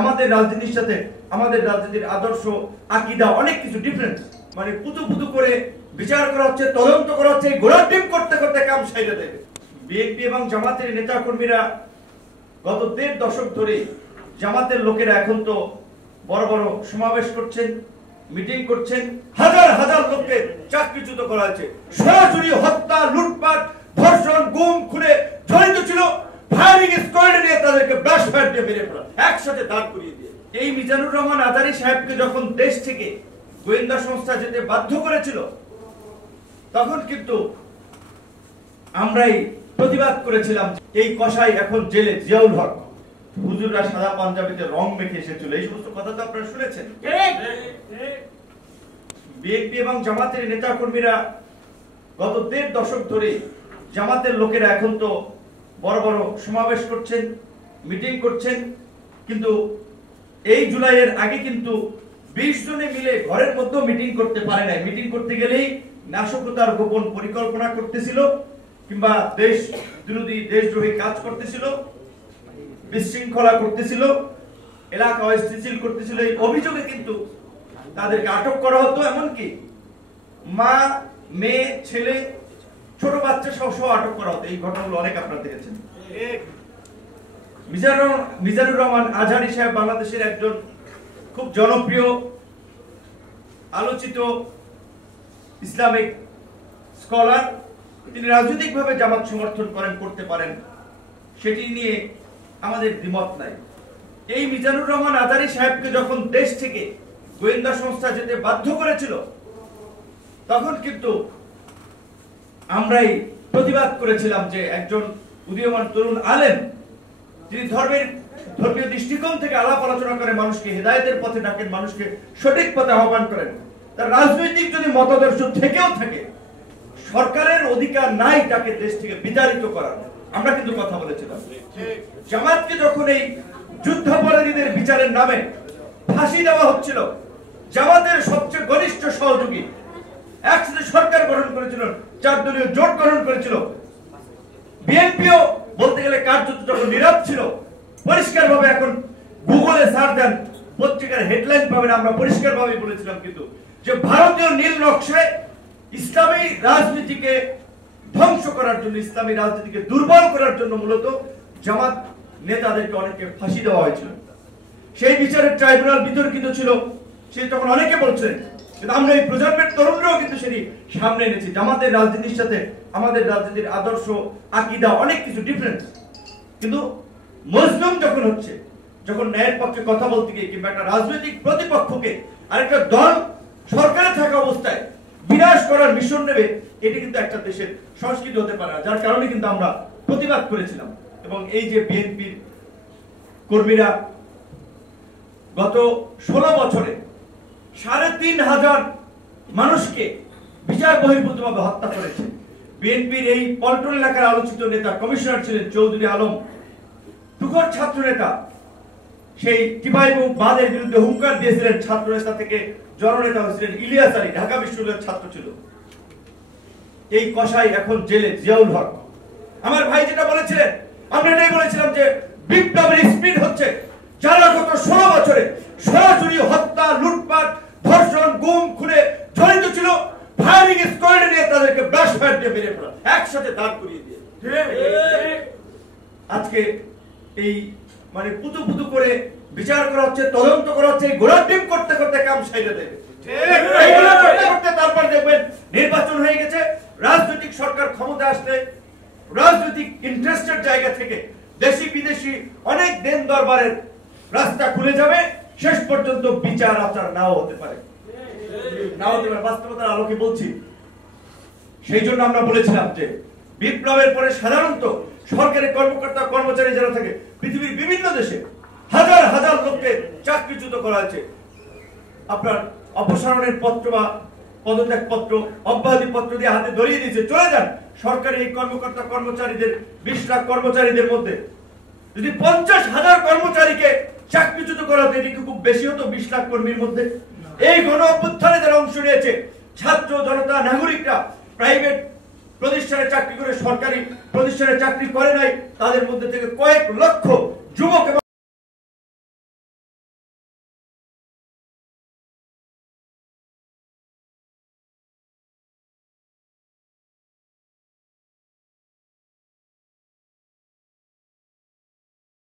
আমাদের রাজনীতির সাথে আমাদের রাজনীতির আদর্শ আকীদা অনেক কিছু ডিফারেন্স। মানে পুতু পুতু করে বিচার করা হচ্ছে, তদন্ত করা হচ্ছে, ঘোড়ার ডিম করতে করতে কাম সাইডে দেবে। বিএনপি এবং জামাতের নেতা কর্মীরা গত 1.5 দশক ধরে জামাতের লোকেরা এখন তো বড় বড় সমাবেশ করছেন, মিটিং করছেন, হাজার হাজার লোককে চাকরিচ্যুত করা হয়েছে। সরাসরি হত্যা, লুটপাট, ধর্ষণ, গুম, খুনে জড়িত ছিল। ফায়ারিং স্কোয়াডে নিয়ে তাদেরকে ব্রাশ ফায়ার দিয়ে মেরে ফেলা, একসাথে দাঁড় করিয়ে দিয়ে। এই মিজানুর রহমান আজারী সাহেবকে যখন দেশ থেকে গোয়েন্দা সংস্থা যেতে বাধ্য করেছিল, তখন কিন্তু আমরাই প্রতিবাদ করেছিলাম। এই কসাই এখন জেলে, জিয়াউল হক। হুজুররা সাদা পাঞ্জাবিতে রং মেখে এসেছিল, এই সমস্ত কথা তো আপনারা শুনেছেন। বিএনপি এবং জামাতের নেতা কর্মীরা গত 1.5 দশক ধরে জামাতের লোকেরা এখন তো বড় বড় সমাবেশ করছেন, মিটিং করছেন, কিন্তু এই জুলাইয়ের আগে কিন্তু 20 জনে মিলে ঘরের মধ্যে মিটিং করতে পারে নাই। মিটিং করতে গেলেই নাশকতার গোপন পরিকল্পনা করতেছিল, কিংবা দেশ বিরোধী, দেশদ্রোহী কাজ করতেছিল, বিশৃঙ্খলা করতেছিল, এলাকা অস্থিতিশীল করতেছিল। এই অভিযোগে কিন্তু তাদেরকে আটক করা হতো। এমনকি মা, মেয়ে, ছেলে, ছোট বাচ্চা সহ আটক করা হতো। এই ঘটনাগুলো অনেক আপনারা দেখেছেন। মিজানুর রহমান আজহারী সাহেব বাংলাদেশের একজন খুব জনপ্রিয়, আলোচিত ইসলামিক স্কলার। তিনি রাজনৈতিকভাবে জামাত সমর্থন করেন, করতে পারেন, সেটি নিয়ে আমাদের দ্বিমত নাই। এই মিজানুর রহমান আজহারী সাহেবকে যখন দেশ থেকে গোয়েন্দা সংস্থা যেতে বাধ্য করেছিল, তখন কিন্তু আমরাই প্রতিবাদ করেছিলাম যে একজন উদীয়মান তরুণ আলেম, তিনি ধর্মীয় দৃষ্টিকোণ থেকে আলাপ আলোচনা করে মানুষকে হেদায়েতের পথে ডাকেন, মানুষকে সঠিক পথে আহ্বান করেন। তার রাজনৈতিক যদি মতাদর্শ থেকেও থাকে, সরকারের অধিকার নাই তাকে দেশ থেকে বিতাড়িত করার। আমরা কিন্তু কথা বলেছিলাম। জামাতকে যখন এই যুদ্ধাপরাধীদের বিচারের নামে ফাঁসি দেওয়া হচ্ছিল, জামাতের সবচেয়ে ঘনিষ্ঠ সহযোগী একসাথে সরকার গঠন করেছিল, 4 দলীয় জোট গঠন করেছিল। বিএনপিও বলতে গেলে কার্যত যখন নীরব ছিল, পরিষ্কার ভাবে, এখন গুগলে সার্চ দেন, পত্রিকার হেডলাইন পাবেন, আমরা পরিষ্কার ভাবে বলেছিলাম কিন্তু যে ভারতীয় নীল নকশায় ইসলামী রাজনীতিকে ধ্বংস করার জন্য, ইসলামী রাজনীতিকে দুর্বল করার জন্য মূলত জামাত নেতাদেরকে অনেককে ফাঁসি দেওয়া হয়েছিল। সেই বিচারের ট্রাইব্যুনাল বিতর্কিত ছিল, সে তখন অনেকে বলছেন, কিন্তু আমরা এই প্রজন্মের তরুণরাও কিন্তু সেটি সামনে এনেছি। জামাতের রাজনীতির সাথে আমাদের রাজনীতির আদর্শ আকীদা অনেক কিছু ডিফারেন্স। কিন্তু মজলুম যখন হচ্ছে, যখন ন্যায়ের পক্ষে কথা বলতে গিয়ে, কিংবা একটা রাজনৈতিক প্রতিপক্ষকে আরেকটা দল সরকারে থাকা অবস্থায় বিনাশ করার মিশন নেবে, এটি কিন্তু একটা দেশের সংস্কৃতি হতে পারে না। যার কারণে কিন্তু আমরা প্রতিবাদ করেছিলাম। এবং এই যে বিএনপির কর্মীরা গত 16 বছরে 3,500 মানুষকে বিচার বহির্ভূতভাবে হত্যা করেছে। বিএনপির এই পল্টন এলাকার আলোচিত নেতা কমিশনার ছিলেন চৌধুরী আলম, তুখোর ছাত্র নেতা, সেই টিপাইমুখ বাঁধের বিরুদ্ধে হুঙ্কার দিয়েছিলেন। ছাত্র নেতা থেকে জননেতা হয়েছিলেন ইলিয়াস আলী, ঢাকা বিশ্ববিদ্যালয়ের ছাত্র ছিল। এই কসাই এখন জেলে, জিয়াউল হক। আমার ভাই যেটা বলেছিলেন, আমরা এটাই বলেছিলাম যে বিপ্লবের স্পিড হচ্ছে। যারা গত 16 বছরে সরাসরি হত্যা, লুটপাট, ধর্ষণ, গুম, খুনে জড়িত ছিল, ফায়ারিং স্কোয়াডে নিয়ে তাদেরকে ব্রাশ ফায়ার দিয়ে মেরে ফেলা, একসাথে দাঁড় করিয়ে দিয়ে। আজকে এই মানে পুতু পুতু করে বিচার করা হচ্ছে, তদন্ত করা হচ্ছে, ঘোড়ার ডিম করতে করতে কাম সাইডে দেবে। তারপর দেখবেন নির্বাচন হয়ে গেছে, রাজনৈতিক সরকার ক্ষমতা আসলে রাজনৈতিক ইন্টারেস্টের জায়গা থেকে দেশি বিদেশি অনেক দেন দরবারের রাস্তা খুলে যাবে। শেষ পর্যন্ত বিচার আচার নাও হতে পারে, নাও হতে পারে, বাস্তবতার আলোকে বলছি। সেই জন্য আমরা বলেছিলাম যে বিপ্লবের পরে সাধারণত সরকারি কর্মকর্তা, কর্মচারী যারা থাকে, পৃথিবীর বিভিন্ন দেশে হাজার হাজার লোককে চাকরিচ্যুত করা হয়েছে। আপনার অপসারণের পত্র বা পদত্যাগ পত্র, অব্যাহতি পত্র দিয়ে হাতে ধরিয়ে দিয়েছে, চলে যান। সরকারি এই কর্মকর্তা, কর্মচারীদের 20 লাখ কর্মচারীদের মধ্যে যদি 50,000 কর্মচারীকে চাকরিচ্যুত করা হতো, এটি খুব বেশি হতো 20 লাখ কর্মীর মধ্যে। এই গণ অভ্যুত্থানে যারা অংশ নিয়েছে, ছাত্র জনতা, নাগরিকরা, প্রাইভেট প্রতিষ্ঠানে চাকরি করে সরকারি প্রতিষ্ঠানে চাকরি করে নাই, তাদের মধ্যে থেকে কয়েক লক্ষ যুবক